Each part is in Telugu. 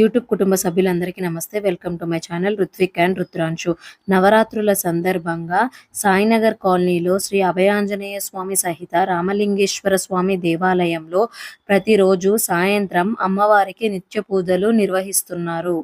యూట్యూబ్ కుటుంబ సభ్యులందరికీ నమస్తే. Welcome to my channel Ruthvik and Rudranshu. నవరాత్రుల సందర్భంగా సాయినగర్ కాలనీలో శ్రీ అభయాంజనేయ స్వామి సహిత రామలింగేశ్వర స్వామి దేవాలయంలో ప్రతిరోజు సాయంత్రం అమ్మవారికి నిత్య పూజలు నిర్వహిస్తున్నారు.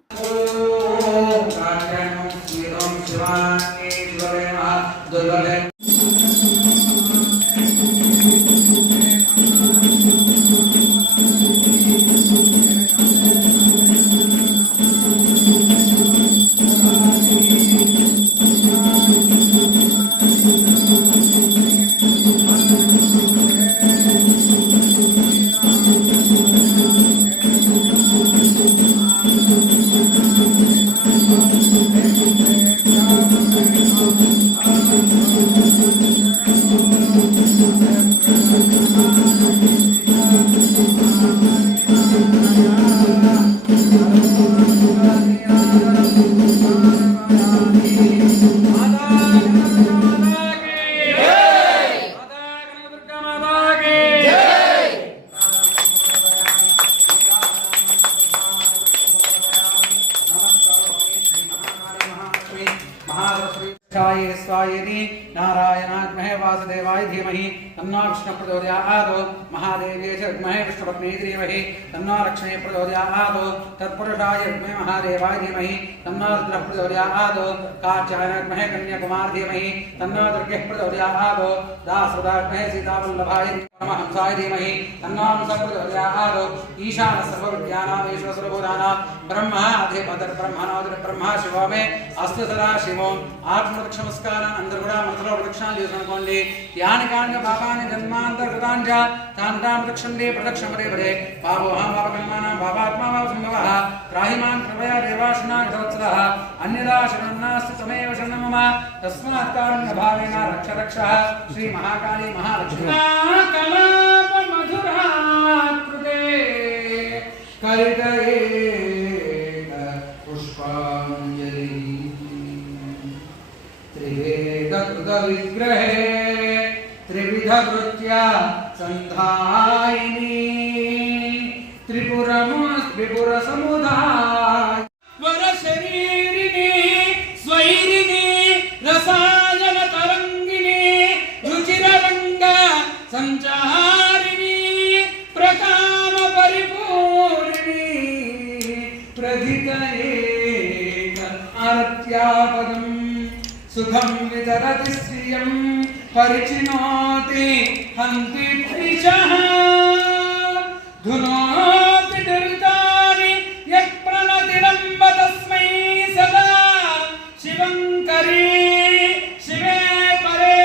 स्वायिनी नारायणाग्महे वासुदेवाय धीमहि तन्नो विष्णुः प्रचोदयात् महादेव्यै च विद्महे विष्णुपत्न्यै धीमहि तन्नो लक्ष्मी प्रचोदयात् तत्पुरुषाय विद्महे महादेवाय धीमहि तन्नो रुद्रः प्रचोदयात् कात्यायनाग्महे कन्याकुमारी धीमहि तन्नो दुर्गः प्रचोदयात् दासुदाग्महे सीतावल्लभाय परमहंसाय धीमहि तन्नो हंसः प्रचोदयात् ईशानः सर्वविद्यानाम् ईश्वरस्वरूपानां ब्रह्मा अधिपतिर् ब्रह्मणोऽधिपतिर् ब्रह्मा शिवो मे अस्तु सदा शिवो ఆత్మరక్షమస్కారం అందరూ కూడా మనసులో ప్రదక్షిణాలు చేసుకోండి. యాని కాని పాపాని జన్మాంతర్గతాంచ తాంతాం ప్రదక్షిణే ప్రదక్షిణమరే పరే పాపోహం పాపకర్మాణం పాపాత్మా పాప సంభవః త్రాహిమాన్ కృపయా దేవాశనా గతవత్సలః అన్యదా శరణాస్తి సమేవ శరణం మమ తస్మాత్ కారుణ్య భావేన రక్ష రక్ష శ్రీ మహాకాళీ మహాలక్ష్మి కలాప మధురాకృతే కరితయే పుష్పాంజలి विग्रहे त्रिविध वृत्या संधायिनी त्रिपुर समुदाय वर शरीरिणी स्वैरिणी रसायन तरंगिनी रुचिर रंग संचारिणी प्रकाम परिपूर्णी प्रधितये आरत्यापदम् सुखं विदरति श्रियं परिचिनोति हन्ति द्विषः धुनोति दुरितानि यत्प्रणतिरम्ब तस्मै सदा शिवङ्करी शिवे परे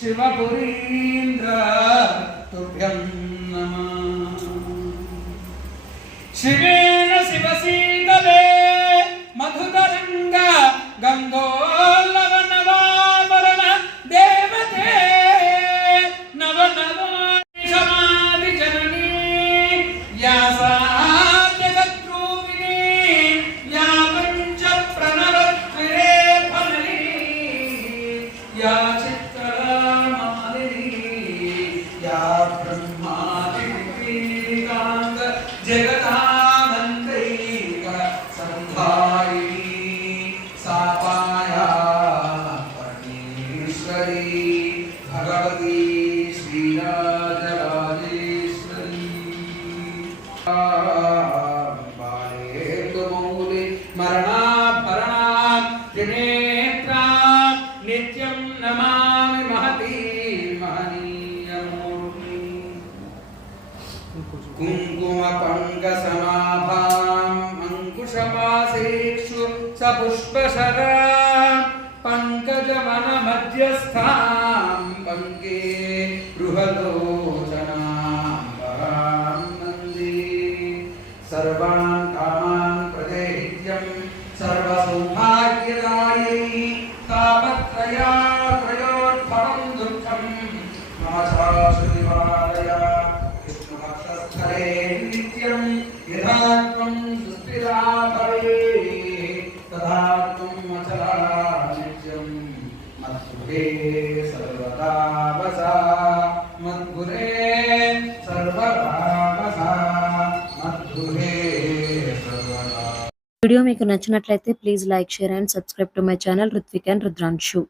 शिवपुरीन्द्र तुभ्यं नमः शिवेन शिवसीतले मधुतरङ्ग गंधोल्लवनवावरण देवते नवनवादिशमादि जननी या सा जगद्रूपिणी या पंच प्रणवत्विरे फलिनी या चित्तमालिनी या ब्रह्मादिकांत जगदानंदैक संधारिणी सापाया परमेश्वरी भगवती श्रीराजराजेश्वरी बालेन्दुमौलि मरणाभरणा त्रिनेत्रा नित्यं नमामि महती महनीयमूर्ति कुङ्कुमपङ्कसमाभाम् अंकुशपासेषु सपुष्पशरा पंकजवन मध्यस्थां पंके बृहलोचनां वरां नन्दी सर्वान् कामान् प्रदेह्यं सर्वसौभाग्यदायै तापत्रयोद्भवं दुःखं नाशाश्रुतिवादय विष्णुभक्तस्थले नित्यं यथा त्वं सुस्थिरा भवे तथा त्वं अचला नित्यं मद्गुहे सर्वदा वसा मद्गुहे सर्वदा वसा मद्गुहे వీడియో మీకు నచ్చినట్లయితే please like, share and subscribe to my channel Ruthvik and రుద్రాంశు.